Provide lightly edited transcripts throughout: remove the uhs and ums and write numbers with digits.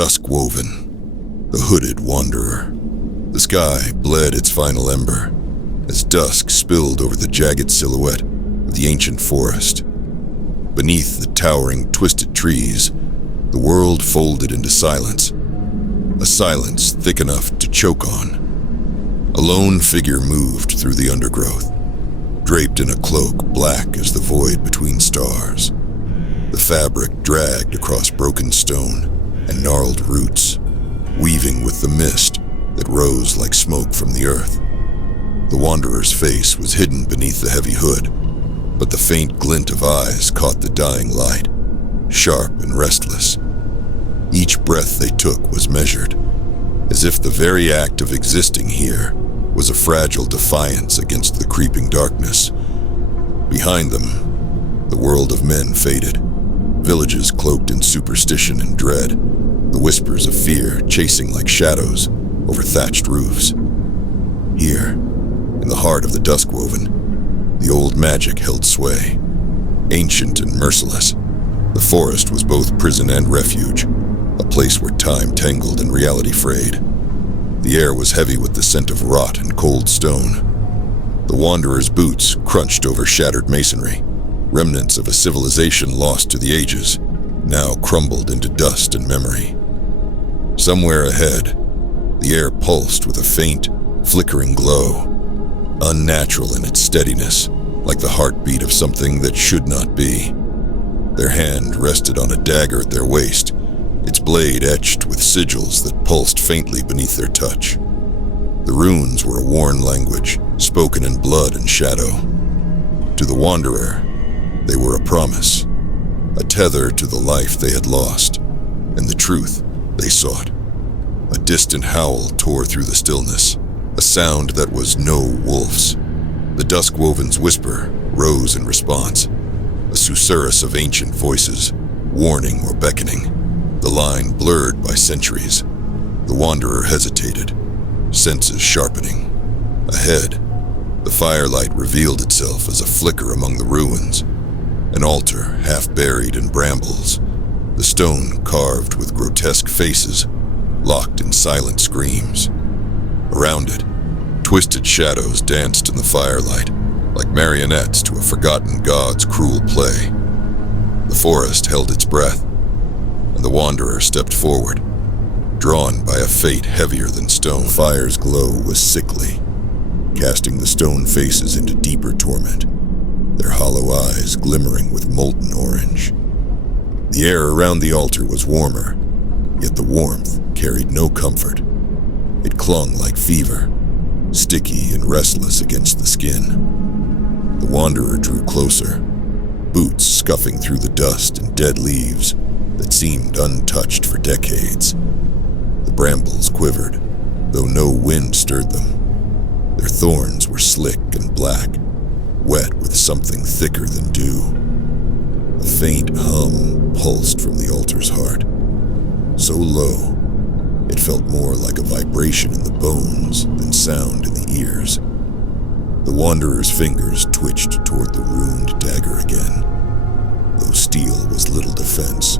Duskwoven, the hooded wanderer. The sky bled its final ember as dusk spilled over the jagged silhouette of the ancient forest. Beneath the towering, twisted trees, the world folded into silence, a silence thick enough to choke on. A lone figure moved through the undergrowth, draped in a cloak black as the void between stars. The fabric dragged across broken stone and gnarled roots, weaving with the mist that rose like smoke from the earth. The wanderer's face was hidden beneath the heavy hood, but the faint glint of eyes caught the dying light, sharp and restless. Each breath they took was measured, as if the very act of existing here was a fragile defiance against the creeping darkness. Behind them, the world of men faded, villages cloaked in superstition and dread, the whispers of fear chasing like shadows over thatched roofs. Here, in the heart of the Duskwoven, the old magic held sway. Ancient and merciless, the forest was both prison and refuge, a place where time tangled and reality frayed. The air was heavy with the scent of rot and cold stone. The wanderer's boots crunched over shattered masonry, remnants of a civilization lost to the ages, now crumbled into dust and memory. Somewhere ahead, the air pulsed with a faint, flickering glow, unnatural in its steadiness, like the heartbeat of something that should not be. Their hand rested on a dagger at their waist, its blade etched with sigils that pulsed faintly beneath their touch. The runes were a worn language, spoken in blood and shadow. To the wanderer, they were a promise, a tether to the life they had lost, and the truth they sought. A distant howl tore through the stillness, a sound that was no wolf's. The Duskwoven's whisper rose in response, a susurrus of ancient voices, warning or beckoning, the line blurred by centuries. The wanderer hesitated, senses sharpening. Ahead, the firelight revealed itself as a flicker among the ruins, an altar half buried in brambles, the stone carved with grotesque faces, locked in silent screams. Around it, twisted shadows danced in the firelight, like marionettes to a forgotten god's cruel play. The forest held its breath, and the wanderer stepped forward, drawn by a fate heavier than stone. The fire's glow was sickly, casting the stone faces into deeper torment, their hollow eyes glimmering with molten orange. The air around the altar was warmer, yet the warmth carried no comfort. It clung like fever, sticky and restless against the skin. The wanderer drew closer, boots scuffing through the dust and dead leaves that seemed untouched for decades. The brambles quivered, though no wind stirred them. Their thorns were slick and black, wet with something thicker than dew. A faint hum pulsed from the altar's heart, so low it felt more like a vibration in the bones than sound in the ears. The wanderer's fingers twitched toward the ruined dagger again, though steel was little defense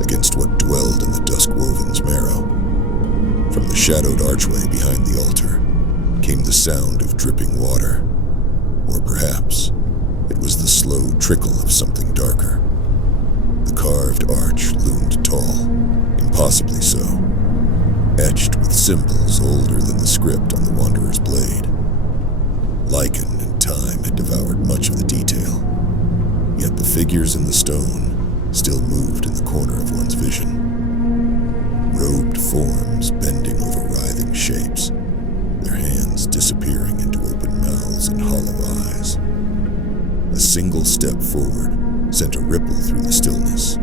against what dwelled in the Duskwoven's marrow. From the shadowed archway behind the altar came the sound of dripping water, or perhaps it was the slow trickle of something darker. The carved arch loomed tall, impossibly so, etched with symbols older than the script on the wanderer's blade. Lichen and time had devoured much of the detail, yet the figures in the stone still moved in the corner of one's vision. Robed forms bending over writhing shapes, their hands disappearing into open mouths and hollow eyes. A single step forward sent a ripple through the stillness,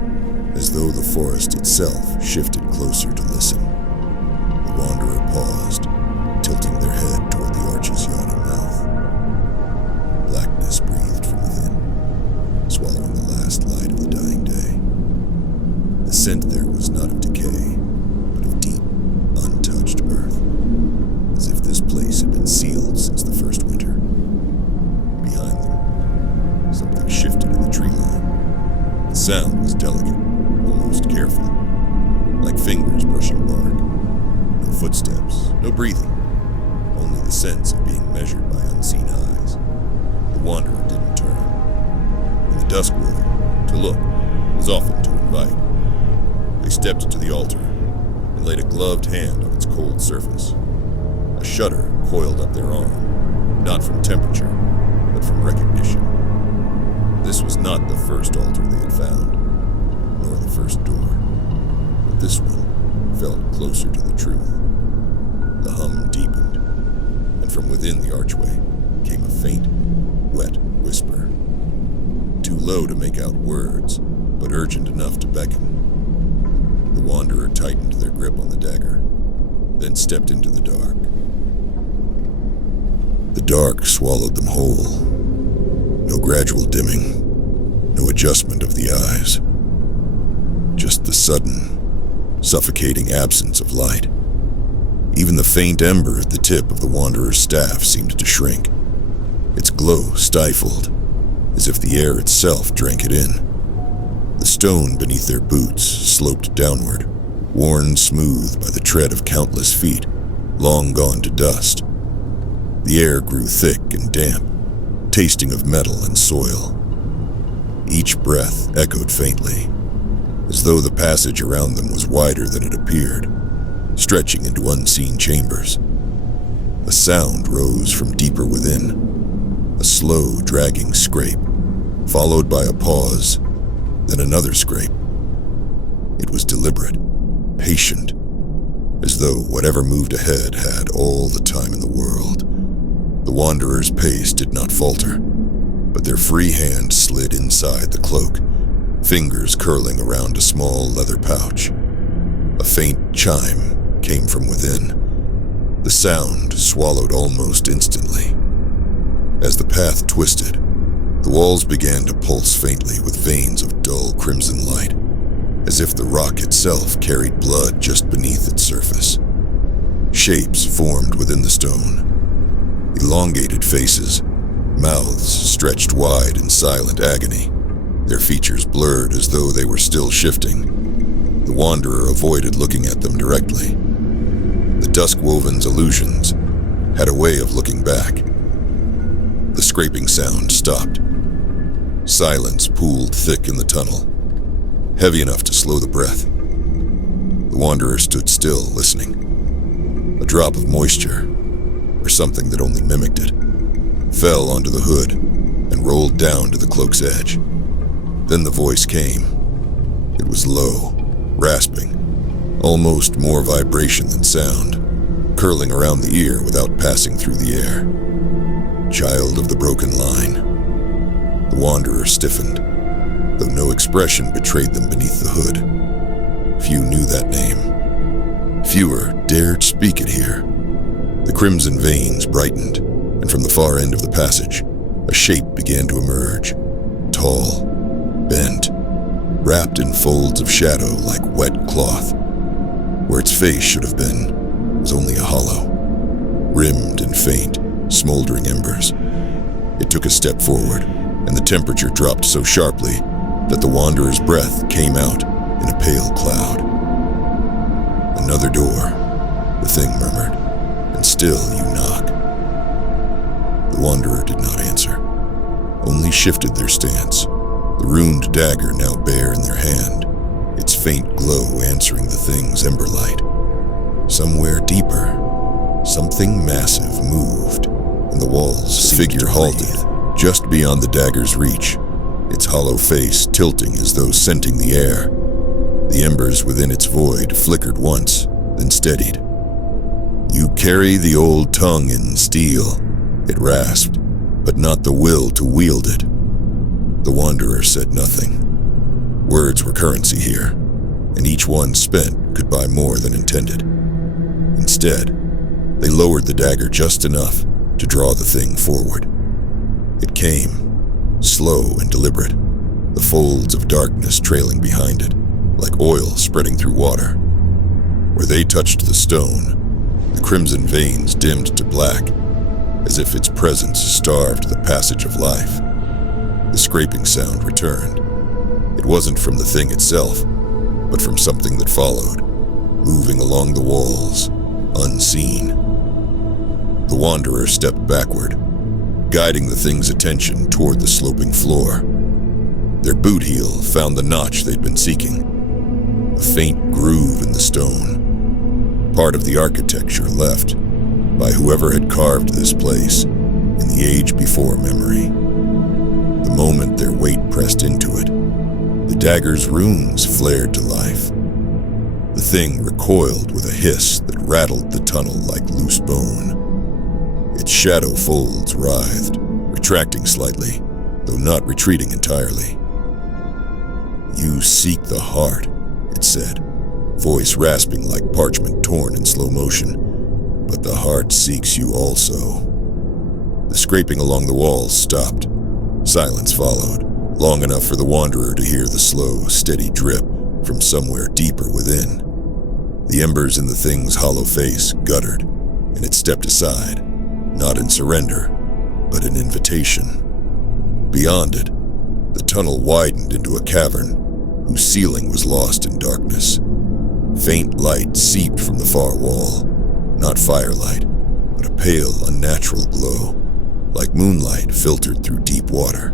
as though the forest itself shifted closer to listen. The wanderer paused, tilting their head toward the arch's yawning mouth. Blackness breathed from within, swallowing the last light of the dying day. The scent there was not of decay, but of deep, untouched earth, as if this place had been sealed since the first winter. Behind them, something shifted in the tree line. The sound was delicate, almost careful, like fingers crushing bark. No footsteps, no breathing, only the sense of being measured by unseen eyes. The wanderer didn't turn. And the Duskwoven, to look, was often to invite. They stepped to the altar and laid a gloved hand on its cold surface. A shudder coiled up their arm, not from temperature, but from recognition. This was not the first altar they had found, nor the first door, but this one felt closer to the truth. The hum deepened, and from within the archway came a faint, wet whisper. Too low to make out words, but urgent enough to beckon. The wanderer tightened their grip on the dagger, then stepped into the dark. The dark swallowed them whole. No gradual dimming, no adjustment of the eyes. Just the sudden, suffocating absence of light. Even the faint ember at the tip of the wanderer's staff seemed to shrink. Its glow stifled, as if the air itself drank it in. The stone beneath their boots sloped downward, worn smooth by the tread of countless feet, long gone to dust. The air grew thick and damp, tasting of metal and soil. Each breath echoed faintly, as though the passage around them was wider than it appeared, stretching into unseen chambers. A sound rose from deeper within, a slow, dragging scrape, followed by a pause, then another scrape. It was deliberate, patient, as though whatever moved ahead had all the time in the world. The wanderer's pace did not falter, but their free hand slid inside the cloak, fingers curling around a small leather pouch. A faint chime came from within. The sound swallowed almost instantly. As the path twisted, the walls began to pulse faintly with veins of dull crimson light, as if the rock itself carried blood just beneath its surface. Shapes formed within the stone. Elongated faces, mouths stretched wide in silent agony, their features blurred as though they were still shifting. The wanderer avoided looking at them directly. The Duskwoven's illusions had a way of looking back. The scraping sound stopped. Silence pooled thick in the tunnel, heavy enough to slow the breath. The wanderer stood still, listening. A drop of moisture, or something that only mimicked it, fell onto the hood and rolled down to the cloak's edge. Then the voice came. It was low, rasping, almost more vibration than sound, curling around the ear without passing through the air. Child of the broken line. The wanderer stiffened, though no expression betrayed them beneath the hood. Few knew that name. Fewer dared speak it here. The crimson veins brightened, and from the far end of the passage, a shape began to emerge. Tall, bent, wrapped in folds of shadow like wet cloth. Where its face should have been was only a hollow, rimmed in faint, smoldering embers. It took a step forward, and the temperature dropped so sharply that the wanderer's breath came out in a pale cloud. Another door, the thing murmured, and still you knock. The wanderer did not answer, only shifted their stance, the ruined dagger now bare in their hand, its faint glow answering the thing's ember light. Somewhere deeper, something massive moved, and the walls figure halted just beyond the dagger's reach, its hollow face tilting as though scenting the air. The embers within its void flickered once, then steadied. You carry the old tongue in steel, it rasped, but not the will to wield it. The wanderer said nothing. Words were currency here, and each one spent could buy more than intended. Instead, they lowered the dagger just enough to draw the thing forward. It came, slow and deliberate, the folds of darkness trailing behind it, like oil spreading through water. Where they touched the stone, the crimson veins dimmed to black, as if its presence starved the passage of life. The scraping sound returned. It wasn't from the thing itself, but from something that followed. moving along the walls, unseen. The Wanderer stepped backward, guiding the thing's attention toward the sloping floor. Their boot heel found the notch they'd been seeking, a faint groove in the stone, part of the architecture left by whoever had carved this place in the age before memory. The moment their weight pressed into it, the dagger's runes flared to life. The thing recoiled with a hiss that rattled the tunnel like loose bone. Its shadow folds writhed, retracting slightly, though not retreating entirely. "You seek the heart," it said, voice rasping like parchment torn in slow motion. "But the heart seeks you also." The scraping along the walls stopped. Silence followed, long enough for the Wanderer to hear the slow, steady drip from somewhere deeper within. The embers in the thing's hollow face guttered, and it stepped aside, not in surrender, but in invitation. Beyond it, the tunnel widened into a cavern whose ceiling was lost in darkness. Faint light seeped from the far wall, not firelight, but a pale, unnatural glow, like moonlight filtered through deep water.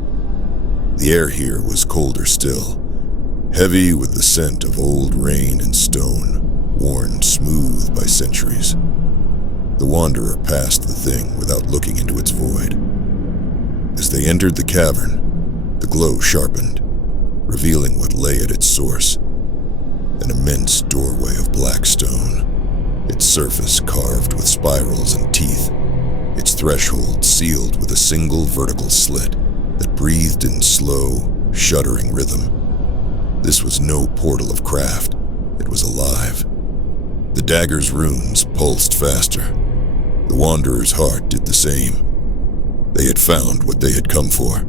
The air here was colder still, heavy with the scent of old rain and stone, worn smooth by centuries. The Wanderer passed the thing without looking into its void. As they entered the cavern, the glow sharpened, revealing what lay at its source. An immense doorway of black stone, its surface carved with spirals and teeth, its threshold sealed with a single vertical slit that breathed in slow, shuddering rhythm. This was no portal of craft, it was alive. The dagger's runes pulsed faster. The Wanderer's heart did the same. They had found what they had come for.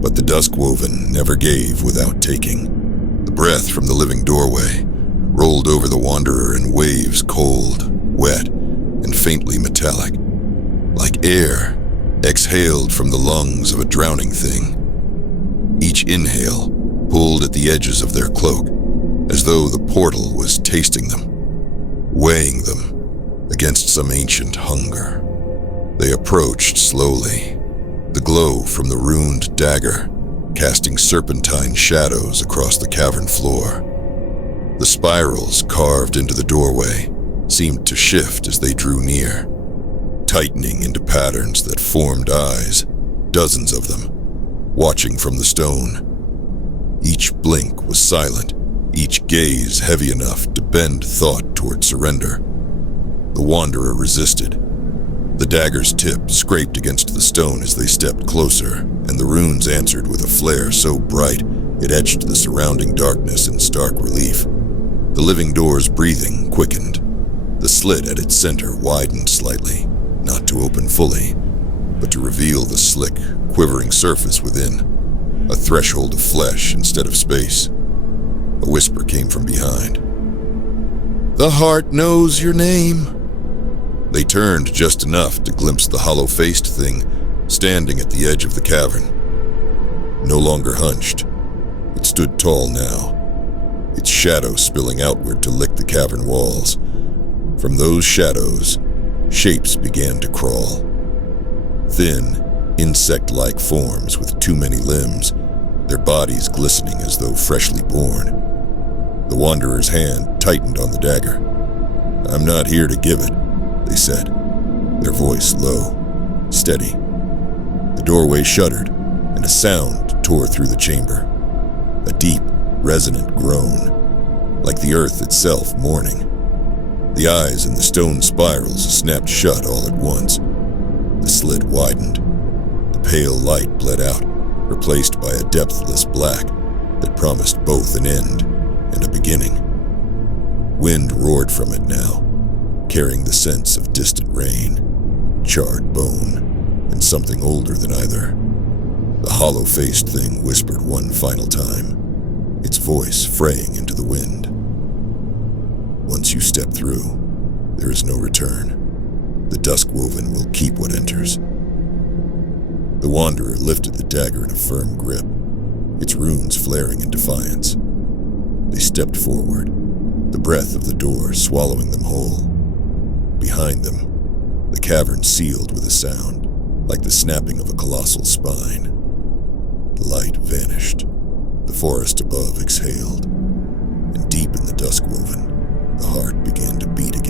But the Duskwoven never gave without taking. The breath from the living doorway rolled over the Wanderer in waves, cold, wet, and faintly metallic, like air exhaled from the lungs of a drowning thing. Each inhale pulled at the edges of their cloak, as though the portal was tasting them, weighing them against some ancient hunger. They approached slowly, the glow from the ruined dagger casting serpentine shadows across the cavern floor. The spirals carved into the doorway seemed to shift as they drew near, tightening into patterns that formed eyes, dozens of them, watching from the stone. Each blink was silent, each gaze heavy enough to bend thought toward surrender. The Wanderer resisted. The dagger's tip scraped against the stone as they stepped closer, and the runes answered with a flare so bright it etched the surrounding darkness in stark relief. The living door's breathing quickened. The slit at its center widened slightly, not to open fully, but to reveal the slick, quivering surface within, a threshold of flesh instead of space. A whisper came from behind. "The heart knows your name." They turned just enough to glimpse the hollow-faced thing standing at the edge of the cavern. No longer hunched, it stood tall now, its shadow spilling outward to lick the cavern walls. From those shadows, shapes began to crawl. Thin, insect-like forms with too many limbs, their bodies glistening as though freshly born. The Wanderer's hand tightened on the dagger. "I'm not here to give it," they said, their voice low, steady. The doorway shuddered, and a sound tore through the chamber. A deep, resonant groan, like the earth itself mourning. The eyes in the stone spirals snapped shut all at once. The slit widened. The pale light bled out, replaced by a depthless black that promised both an end and a beginning. Wind roared from it now, carrying the sense of distant rain, charred bone, and something older than either. The hollow-faced thing whispered one final time, its voice fraying into the wind. "Once you step through, there is no return. The Duskwoven will keep what enters." The Wanderer lifted the dagger in a firm grip, its runes flaring in defiance. They stepped forward, the breath of the door swallowing them whole. Behind them, the cavern sealed with a sound, like the snapping of a colossal spine. The light vanished. The forest above exhaled, and deep in the Duskwoven, the heart began to beat again.